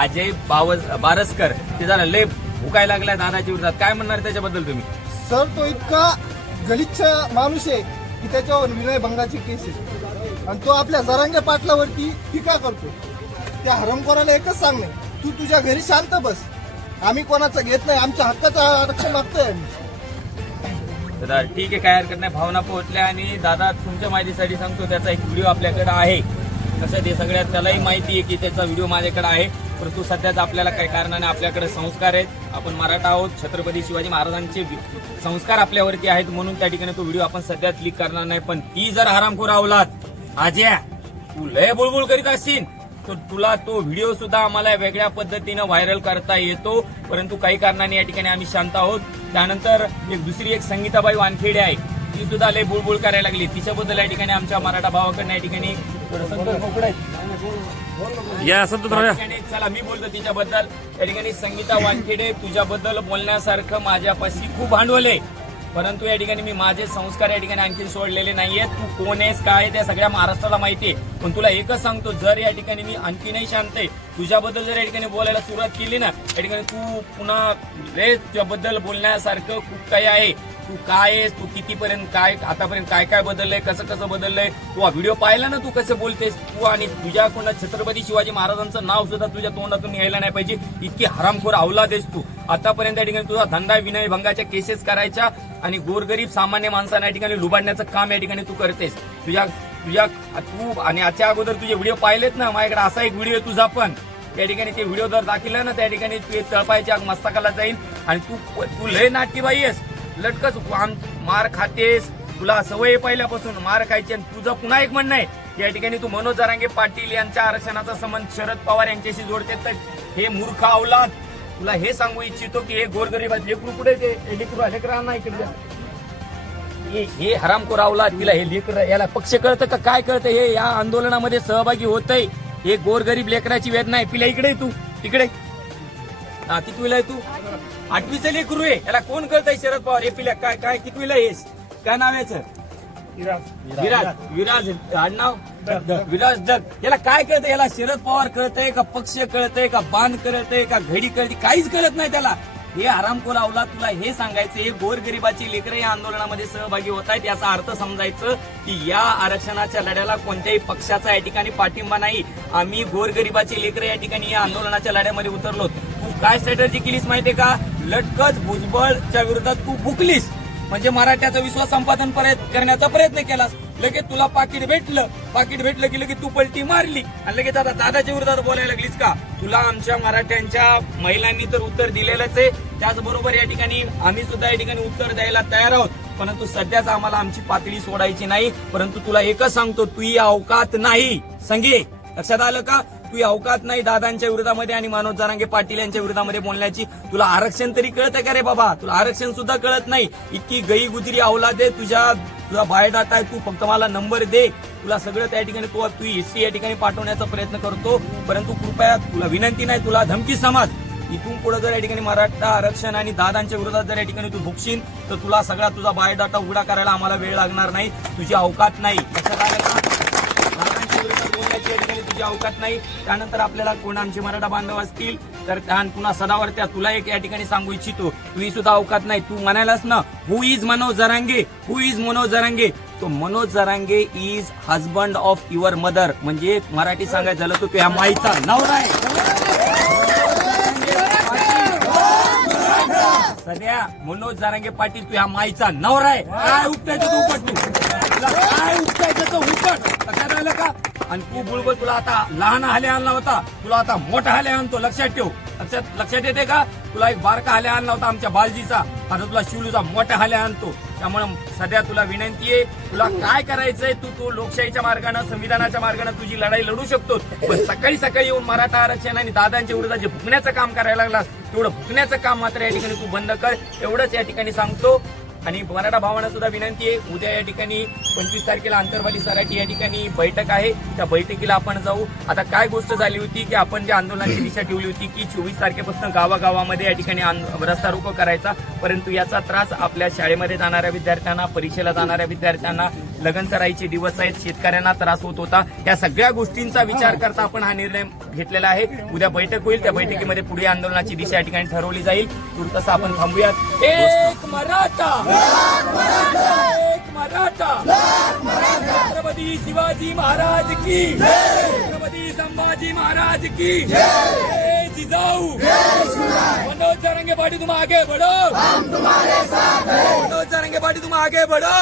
अजय बावस बारसकर ते झालं लय भुकायला लागलाय दादाच्या विरोधात. काय म्हणणार त्याच्याबद्दल तुम्ही? सर तो इतका गलिच्छ माणूस आहे की त्याच्यावर विनय भंगाची केस आहे. आणि तो आपल्या जरांगे पाटलावरती टीका करतो. त्या हरमखोराला एकच सांगणे तू तुझ्या घरी शांत बस. आम्ही कोणाचं घेत नाही. आमच्या हक्काचं आरक्षण मागतोय आम्ही. तर ठीक आहे काय हरकत नाही. भावना पोहोचल्या आणि दादा तुमच्या माहितीसाठी सांगतो त्याचा एक व्हिडिओ आपल्याकडे आहे. कसं ते सगळ्यात त्यालाही माहिती आहे की त्याचा व्हिडिओ माझ्याकडे आहे. परंतु सध्याच आपल्याला काही कारणाने आपल्याकडे संस्कार आहेत. आपण मराठा आहोत. छत्रपती शिवाजी महाराजांचे संस्कार आपल्यावरती आहेत म्हणून त्या ठिकाणी तो व्हिडिओ आपण सध्या क्लिक करणार नाही. पण ती जर हरामखोर आवलात आज्या तू लय बुळबुळ करीत असशील तर तुला तो व्हिडिओ सुद्धा आम्हाला वेगळ्या पद्धतीनं व्हायरल करता येतो. परंतु काही कारणाने या ठिकाणी आम्ही शांत आहोत. त्यानंतर एक दुसरी एक संगीताबाई वानखेडे आहे ती सुद्धा लय बुळबुळ करायला लागली. तिच्याबद्दल या ठिकाणी आमच्या मराठा भावाकडनं या ठिकाणी. या चला मी बोलतो तिच्याबद्दल. त्या ठिकाणी संगीता वानखेडे तुझ्याबद्दल बोलण्यासारखं माझ्यापाशी खूप भांडवल आहे. परंतु या ठिकाणी मी माझे संस्कार या ठिकाणी आणखी सोडलेले नाहीयेत. तू कोण आहेस काय आहे, त्या सगळ्या महाराष्ट्राला माहिती आहे. पण तुला एकच सांगतो जर या ठिकाणी मी आणखी नाही शांत आहे तुझ्याबद्दल जर या ठिकाणी बोलायला सुरुवात केली ना या ठिकाणी तू पुन्हा रे तुझ्याबद्दल बोलण्यासारखं खूप काही आहे. तू काय आहेस? तू कितीपर्यंत काय आतापर्यंत काय काय बदललंय? कसं कसं बदललंय? तू व्हिडिओ पाहिला ना तू कसं बोलतेस? तू आणि तुझ्या कोणा छत्रपती शिवाजी महाराजांचं नाव सुद्धा तुझ्या तोंडातून यायला नाही पाहिजे. इतकी हरामखोर अवलादेस तू. आतापर्यंत या ठिकाणी तुझा धंदा विनय भंगाच्या केसेस करायच्या आणि गोरगरीब सामान्य माणसांना या ठिकाणी लुबाडण्याचं काम या ठिकाणी तू करतेस. तुझ्या तुझ्या तू आणि याच्या अगोदर तुझे व्हिडिओ पाहिलेत ना? माझ्याकडे असा एक व्हिडिओ तुझा पण. त्या ठिकाणी ते व्हिडिओ जर दाखिला ना त्या ठिकाणी तू तळपायच्या मस्तकाला जाईल आणि तू तू लय नाटकीबाई आहेस. लटकच आम- मार खातेस. तुला सवय पहिल्यापासून. मार खायची आणि तुझं पुन्हा एक म्हणणं आहे. या ठिकाणी तू मनोज जरांगे पाटील यांच्या आरक्षणाचा संबंध शरद पवार यांच्याशी जोडते. तर हे मूर्ख अवलाद. तुला हे सांगू इच्छितो की हे गोरगरीब लेकरू कुठे ते हे लेकरू लेकरांना इकडे हे हे हरामखोर अवलाद. तिला हे लेकर याला पक्ष कळतं का? काय कळतं? हे या आंदोलनामध्ये सहभागी होतय. हे गोरगरीब लेकराची वेदना आहे. पिला इकडे तू. इकडे. हा कितवीला आहे तू? आठवीचं लेकरू आहे याला कोण कळतंय शरद पवार? हे पिल्या काय काय कितवीला आहेस काय नाव आहे याचं? विराज. विराज. आडनाव विराज. जग याला काय कळतं याला शरद पवार कळतंय का पक्ष कळतंय का बांध कळतंय का घडी कळते काहीच कळत नाही त्याला. हे आरामकोल अवला तुला हे सांगायचं हे गोरगरिबाची लेकरं या आंदोलनामध्ये सहभागी होत आहेत. याचा अर्थ समजायचं की या आरक्षणाच्या लढ्याला कोणत्याही पक्षाचा या ठिकाणी पाठिंबा नाही. आम्ही गोरगरिबाची लेकरं या ठिकाणी या आंदोलनाच्या लढ्यामध्ये उतरलो काय स्ट्रॅटर्जी केलीस माहितीये का? लटकच भुजबळच्या विरोधात तू भुकलीस. म्हणजे मराठ्याचा विश्वास संपादन करण्याचा प्रयत्न केलास. लगेच तुला पाकिट भेटलं. पाकिट भेटलं की लगेच तू पलटी मारली. आणि लगेच आता दादाच्या विरोधात बोलायला लागलीस का? तुला आमच्या मराठ्यांच्या महिलांनी तर उत्तर दिलेलंच आहे. त्याचबरोबर या ठिकाणी आम्ही सुद्धा या ठिकाणी उत्तर द्यायला तयार आहोत. परंतु सध्याच आम्हाला आमची पातळी सोडायची नाही. परंतु तुला एकच सांगतो तू ही अवकात नाही. संगे लक्षात आलं का? तू अवकात नाही दादांच्या विरोधामध्ये आणि मनोज जरांगे पाटील यांच्या विरोधामध्ये बोलण्याची. तुला आरक्षण तरी कळत का रे बाबा? तुला आरक्षण सुद्धा कळत नाही. इतकी गई गुजरी दे तुझ्या तुझा बायोडाटा आहे तू. फक्त मला नंबर दे. तुला सगळं त्या ठिकाणी तू तू हिस्ट्री या ठिकाणी पाठवण्याचा प्रयत्न करतो. परंतु कृपया तुला विनंती नाही तुला धमकी समाज. इथून पुढे जर या ठिकाणी मराठा आरक्षण आणि दादांच्या विरोधात जर या ठिकाणी तू भुकशील तर तुला सगळा तुझा बायोडाटा उघडा करायला आम्हाला वेळ लागणार नाही. तुझी अवकात नाही. लक्षात आलं का? या ठिकाणी तुझी अवकात नाही. त्यानंतर आपल्याला कोण आमचे मराठा बांधव असतील? तर त्या पुन्हा सदावर्त्या तुला एक या ठिकाणी सांगू इच्छितो. तुही सुद्धा अवकात नाही. तू म्हणायलास ना who is Manoj Jarange? Who is Manoj Jarange? तो Manoj Jarange is husband of your mother म्हणजे मराठी सांगायचं झालं तो तुझ्या माईचा नवरा आहे. सध्या मनोज जारांगे पाटील तू ह्या माईचा नवरा आहे. काय उपटायचं तू उपट तू? काय उपटायचं तो उपट? लक्षात आलं का? आणि तू बुलबुल तुला आता लहान हाले आणला होता. तुला आता मोठा हाले आणतो. लक्षात ठेव. लक्षात लक्षात येते का? तुला एक बारका हाले आणला होता आमच्या बालजीचा. आता तुला शिवलूचा मोठा हल्या आणतो. त्यामुळे सध्या तुला विनंती आहे तुला काय करायचंय तू तू लोकशाहीच्या मार्गानं संविधानाच्या मार्गानं तुझी लढाई लढू शकतो. पण सकाळी सकाळी येऊन मराठा आरक्षण आणि दादांच्या विरोधात जे भुकण्याचं काम करायला लागलास तेवढं भुकण्याचं काम मात्र या ठिकाणी तू बंद कर. एवढंच या ठिकाणी सांगतो. आणि मराठा भावांना सुद्धा विनंती आहे. उद्या या ठिकाणी पंचवीस तारखेला आंतरवाली सराठी या ठिकाणी बैठक आहे. त्या बैठकीला आपण जाऊ. आता काय गोष्ट झाली होती की आपण ज्या आंदोलनाची दिशा ठेवली होती की चोवीस तारखेपासून गावागावामध्ये या ठिकाणी रस्ता रोको करायचा. परंतु याचा त्रास आपल्या शाळेमध्ये जाणाऱ्या विद्यार्थ्यांना परीक्षेला जाणाऱ्या विद्यार्थ्यांना लगन सराईचे दिवस आहेत. शेतकऱ्यांना त्रास होत होता. या सगळ्या गोष्टींचा विचार करता आपण हा निर्णय घेतलेला आहे. उद्या बैठक होईल. त्या बैठकीमध्ये पुढे आंदोलनाची दिशा या ठिकाणी ठरवली जाईल. तसं आपण थांबूयात. एक मराठा! एक मराठा छत्रपती शिवाजी महाराज की छत्रपती संभाजी महाराज की जय! जिजाऊ! मनोज तरंगे पार्टी तुम आगे बढ़ो! हम तुम्हारे साथ मनोज तरंगे पार्टी तुम आगे बढ़ो!